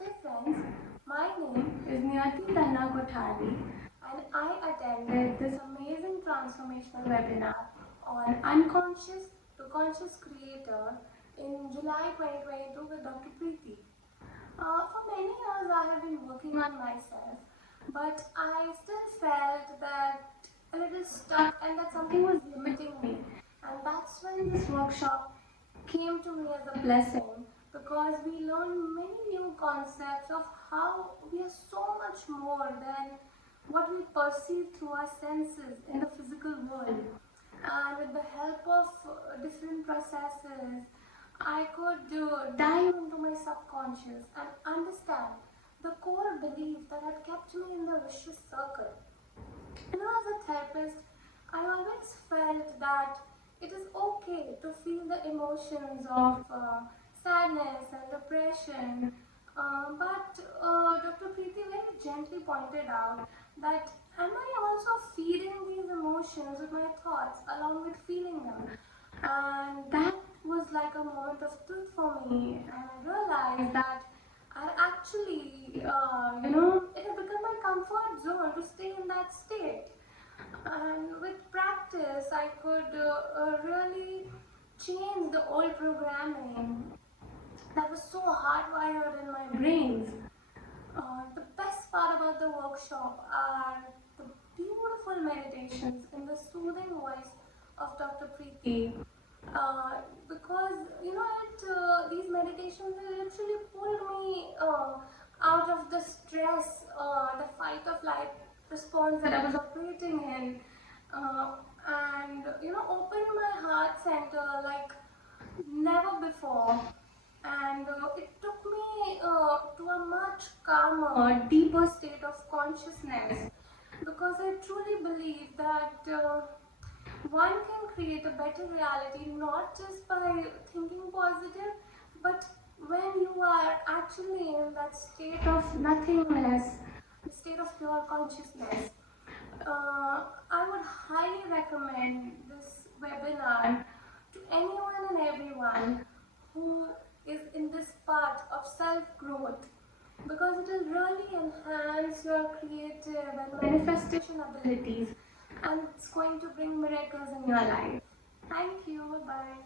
Hey friends, my name is Niyati Tanna Kothari and I attended this amazing transformational webinar on unconscious to conscious creator in July 2022 with Dr. Preeti. For many years I have been working on myself, but I still felt that a little stuck and that something was limiting me. And that's when this workshop came to me as a blessing because we learned many new concepts of how we are so much more than what we perceive through our senses in the physical world. And with the help of different processes, I could dive into my subconscious and understand the core belief that had kept me in the vicious circle. As a therapist, I always felt that it is okay to feel the emotions of sadness and depression. But Dr. Preeti very gently pointed out that am I also feeding these emotions with my thoughts along with feeling them? And that was like a moment of truth for me. And I realized that I actually, it had become my comfort zone to stay in that state. And with practice, I could really change the old programming that was so hardwired in my brains. The best part about the workshop are the beautiful meditations in the soothing voice of Dr. Preeti. Because these meditations literally pulled me out of the stress, the fight of life response that I was operating in, and opened my heart center like never before. And it took me to a much calmer, deeper state of consciousness because I truly believe that one can create a better reality not just by thinking positive, but when you are actually in that state of nothingness, the state of pure consciousness. I would highly recommend this webinar to anyone and everyone who is in this path of self-growth because it will really enhance your creative and manifestation abilities and it's going to bring miracles in your life. Thank you. Bye-bye.